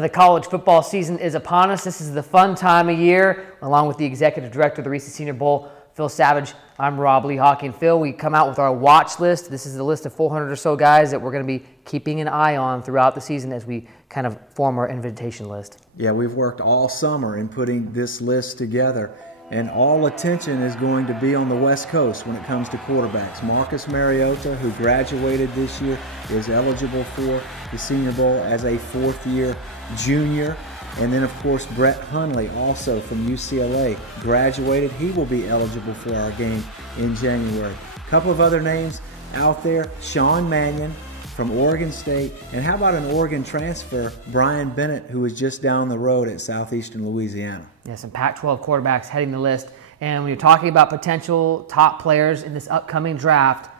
The college football season is upon us. This is the fun time of year. Along with the executive director of the Reese Senior Bowl, Phil Savage, I'm Rob Lee Hockey. And Phil, we come out with our watch list. This is the list of 400 or so guys that we're going to be keeping an eye on throughout the season as we kind of form our invitation list. Yeah, we've worked all summer in putting this list together, and all attention is going to be on the West Coast when it comes to quarterbacks. Marcus Mariota, who graduated this year, is eligible for the Senior Bowl as a fourth-year junior. And then, of course, Brett Hundley, also from UCLA, graduated. He will be eligible for our game in January. A couple of other names out there: Sean Mannion from Oregon State. And how about an Oregon transfer, Brian Bennett, who is just down the road at Southeastern Louisiana. Yeah, some Pac-12 quarterbacks heading the list. And when you're talking about potential top players in this upcoming draft,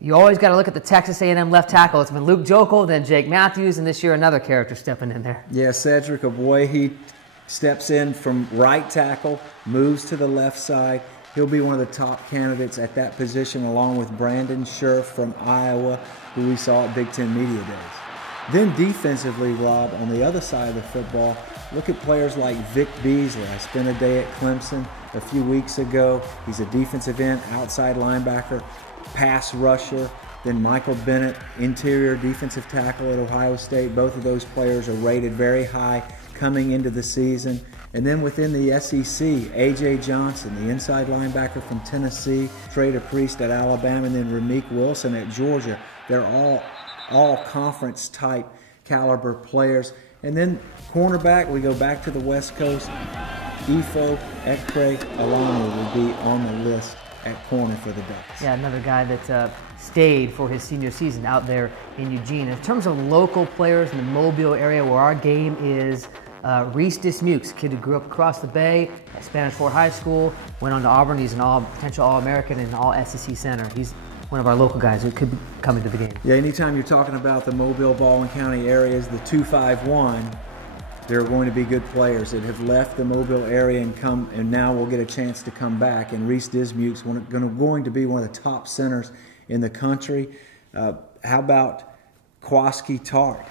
you always got to look at the Texas A&M left tackle. It's been Luke Joeckel, then Jake Matthews, and this year another character stepping in there. Yeah, Cedric Aboy, he steps in from right tackle, moves to the left side. He'll be one of the top candidates at that position, along with Brandon Scherf from Iowa, who we saw at Big Ten Media Days. Then defensively, Rob, on the other side of the football, look at players like Vic Beasley. I spent a day at Clemson a few weeks ago. He's a defensive end, outside linebacker, pass rusher. Then Michael Bennett, interior defensive tackle at Ohio State. Both of those players are rated very high coming into the season. And then within the SEC, A.J. Johnson, the inside linebacker from Tennessee, Trey Priest at Alabama, and then Rameek Wilson at Georgia. They're all conference type caliber players. And then cornerback, we go back to the West Coast. Ifo Ekpe-Alonu will be on the list at corner for the Ducks. Yeah, another guy that stayed for his senior season out there in Eugene. In terms of local players in the Mobile area where our game is, Reese Dismukes, kid who grew up across the bay at Spanish Fort High School, went on to Auburn. He's an potential All-American and All-SEC center. He's one of our local guys who could be coming to the game. Yeah, anytime you're talking about the Mobile, Baldwin County areas, the 251, there are going to be good players that have left the Mobile area and now will get a chance to come back. And Reese Dismukes going to be one of the top centers in the country. How about Kwaski Tart,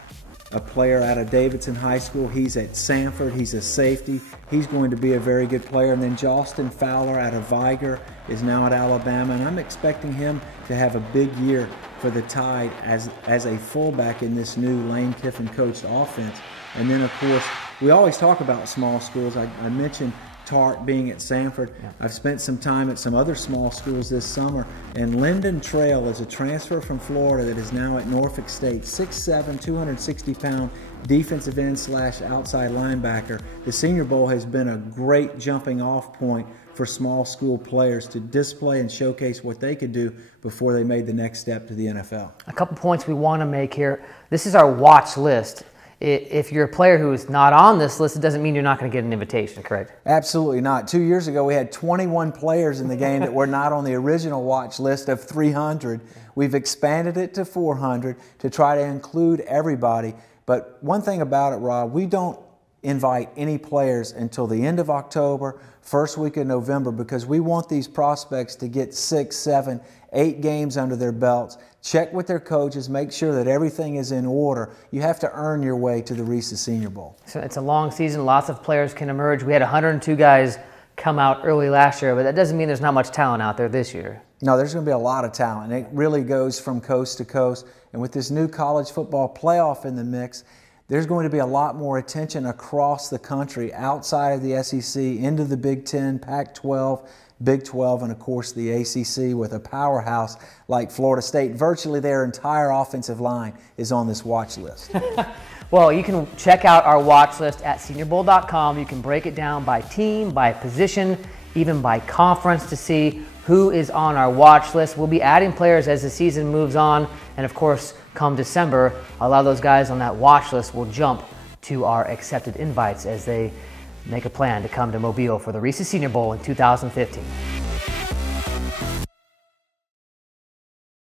a player out of Davidson High School? He's at Sanford. He's a safety. He's going to be a very good player. And then Jostin Fowler out of Viger is now at Alabama, and I'm expecting him to have a big year for the Tide as a fullback in this new Lane Kiffin coached offense. And then, of course, we always talk about small schools. I mentioned Tart being at Sanford. Yeah. I've spent some time at some other small schools this summer, and Lyndon Trail is a transfer from Florida that is now at Norfolk State. 6'7", 260-pound defensive end / outside linebacker. The Senior Bowl has been a great jumping off point for small school players to display and showcase what they could do before they made the next step to the NFL. A couple points we want to make here. This is our watch list. If you're a player who is not on this list, it doesn't mean you're not going to get an invitation, correct? Absolutely not. 2 years ago, we had 21 players in the game that were not on the original watch list of 300. We've expanded it to 400 to try to include everybody. But one thing about it, Rob, we don't invite any players until the end of October, first week of November, because we want these prospects to get 6, 7, 8 games under their belts, check with their coaches, make sure that everything is in order. You have to earn your way to the Reese Senior Bowl. So it's a long season. Lots of players can emerge. We had 102 guys come out early last year, but that doesn't mean there's not much talent out there this year. No, there's going to be a lot of talent. It really goes from coast to coast. And with this new college football playoff in the mix, there's going to be a lot more attention across the country, outside of the SEC, into the Big Ten, Pac-12, Big 12, and of course the ACC with a powerhouse like Florida State. Virtually their entire offensive line is on this watch list. Well, you can check out our watch list at seniorbowl.com. You can break it down by team, by position, even by conference to see who is on our watch list. We'll be adding players as the season moves on, and of course, come December, a lot of those guys on that watch list will jump to our accepted invites as they make a plan to come to Mobile for the Reese Senior Bowl in 2015.